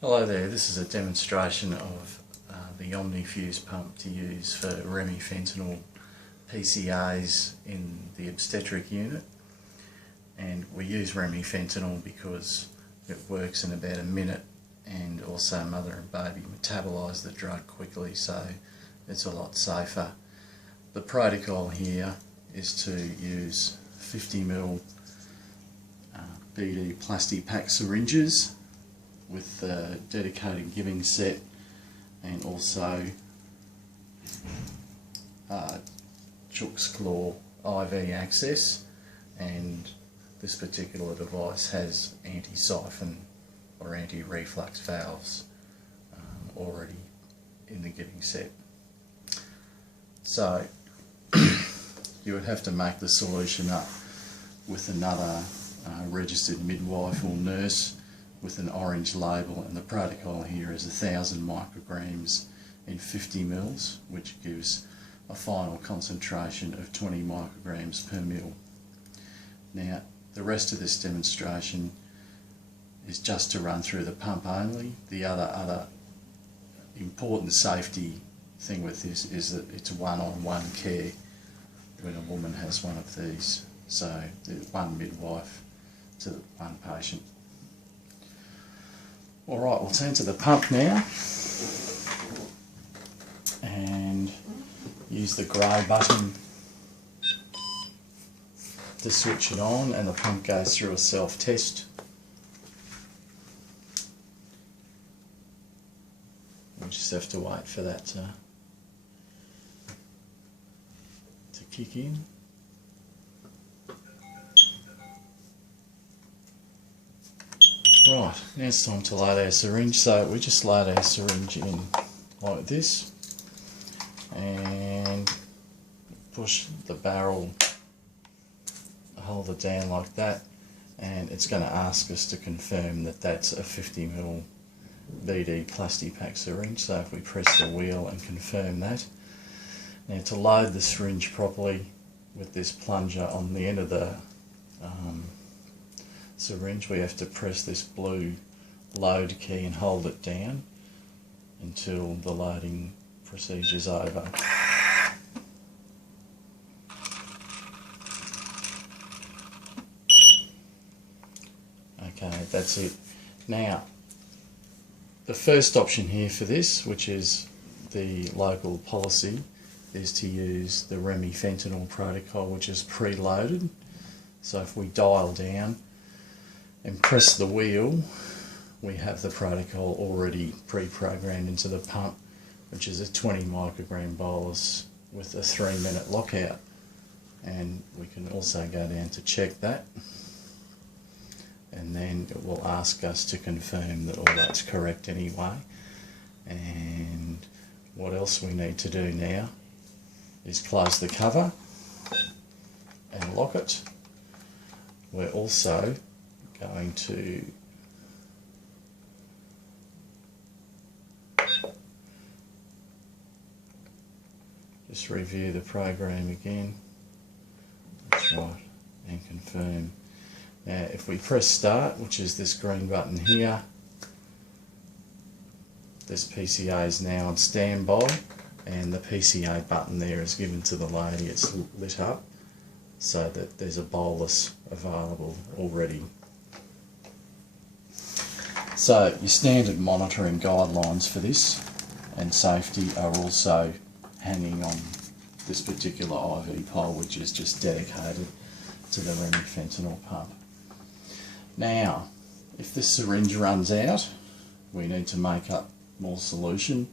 Hello there, this is a demonstration of the Omnifuse pump to use for Remifentanil PCAs in the obstetric unit. And we use Remifentanil because it works in about a minute, and also mother and baby metabolise the drug quickly, so it's a lot safer. The protocol here is to use 50ml BD Pca syringes with a dedicated giving set, and also Chook's Claw IV access, and this particular device has anti-siphon or anti-reflux valves already in the giving set. So you would have to make the solution up with another registered midwife or nurse with an orange label, and the protocol here is 1000 micrograms in 50 mils, which gives a final concentration of 20 micrograms per mil. Now, the rest of this demonstration is just to run through the pump only. The other important safety thing with this is that it's one-on-one care when a woman has one of these. So, one midwife to one patient. Alright, we'll turn to the pump now and use the grey button to switch it on, and the pump goes through a self-test. We just have to wait for that to kick in. Right, now it's time to load our syringe. So we just load our syringe in like this and push the barrel holder down like that, and it's going to ask us to confirm that that's a 50ml BD Pca syringe. So if we press the wheel and confirm that. Now, to load the syringe properly with this plunger on the end of the syringe, we have to press this blue load key and hold it down until the loading procedure is over. Okay, that's it. Now, the first option here for this, which is the local policy, is to use the Remifentanil protocol, which is preloaded. So if we dial down and press the wheel, we have the protocol already pre-programmed into the pump, which is a 20 microgram bolus with a 3-minute lockout. And we can also go down to check that, and then it will ask us to confirm that all that's correct anyway. And what else we need to do now is close the cover and lock it. We're also going to just review the program again. That's right, and confirm. Now, if we press start, which is this green button here, this PCA is now on standby, and the PCA button there is given to the lady. It's lit up so that there's a bolus available already. So your standard monitoring guidelines for this and safety are also hanging on this particular IV pole, which is just dedicated to the Remifentanil pump. Now, if this syringe runs out, we need to make up more solution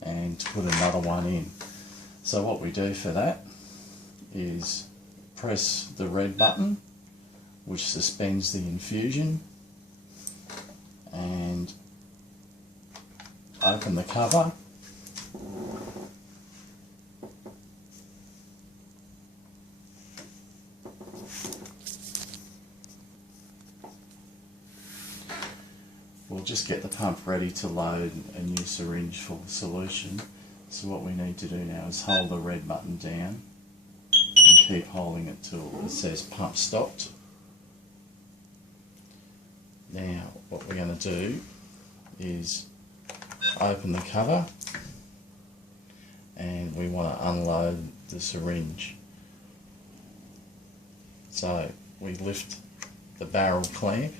and to put another one in. So what we do for that is press the red button, which suspends the infusion, and open the cover. We'll just get the pump ready to load a new syringe for the solution. So what we need to do now is hold the red button down and keep holding it till it says pump stopped. Now what we're going to do is open the cover, and we want to unload the syringe. So we lift the barrel clamp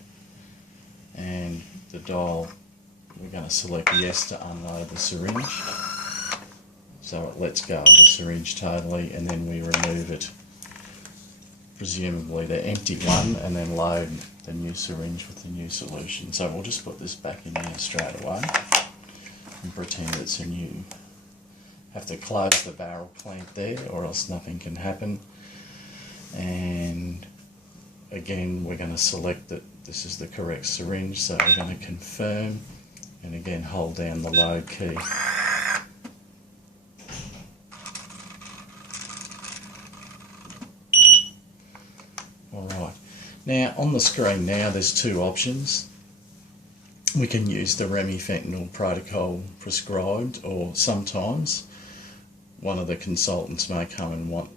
and the dial, we're going to select yes to unload the syringe. So it lets go of the syringe totally, and then we remove it, presumably the empty one, and then load the new syringe with the new solution. So we'll just put this back in there straight away and pretend it's a new. Have to close the barrel clamp there or else nothing can happen. And again, we're going to select that this is the correct syringe, so we're going to confirm and again hold down the load key. Alright, now on the screen now there's two options. We can use the Remifentanil protocol prescribed, or sometimes one of the consultants may come and want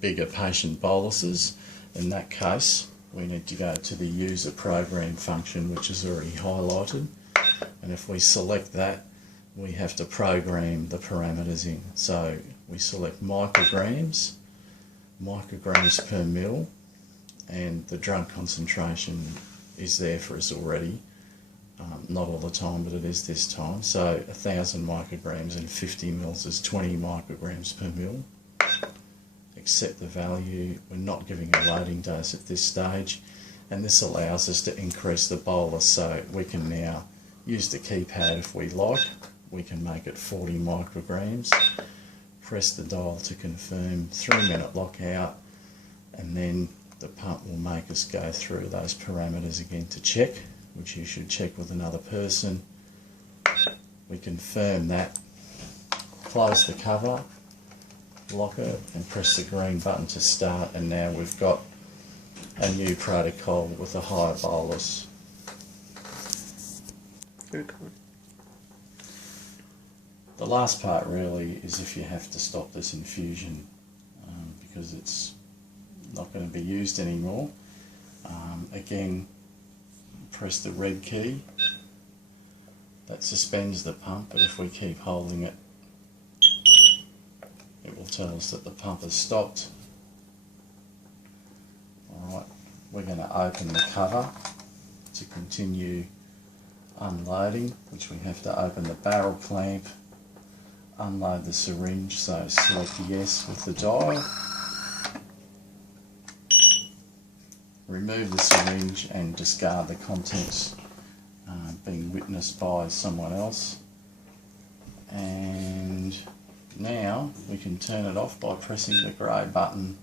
bigger patient boluses. In that case, we need to go to the user program function, which is already highlighted, and if we select that, we have to program the parameters in. So we select micrograms per mil, and the drug concentration is there for us already. Not all the time, but it is this time. So 1,000 micrograms and 50 mils is 20 micrograms per mil. Accept the value. We're not giving a loading dose at this stage, and this allows us to increase the bolus, so we can now use the keypad if we like. We can make it 40 micrograms. Press the dial to confirm, 3-minute lockout, and then the pump will make us go through those parameters again to check, which you should check with another person. We confirm that, close the cover, lock it, and press the green button to start, and now we've got a new protocol with a higher bolus. Very cool. The last part really is if you have to stop this infusion because it's not going to be used anymore. Again, press the red key. That suspends the pump, but if we keep holding it, it will tell us that the pump has stopped. Alright, we're going to open the cover to continue unloading, which we have to open the barrel clamp, unload the syringe, so select yes with the dial, remove the syringe and discard the contents being witnessed by someone else. And now we can turn it off by pressing the grey button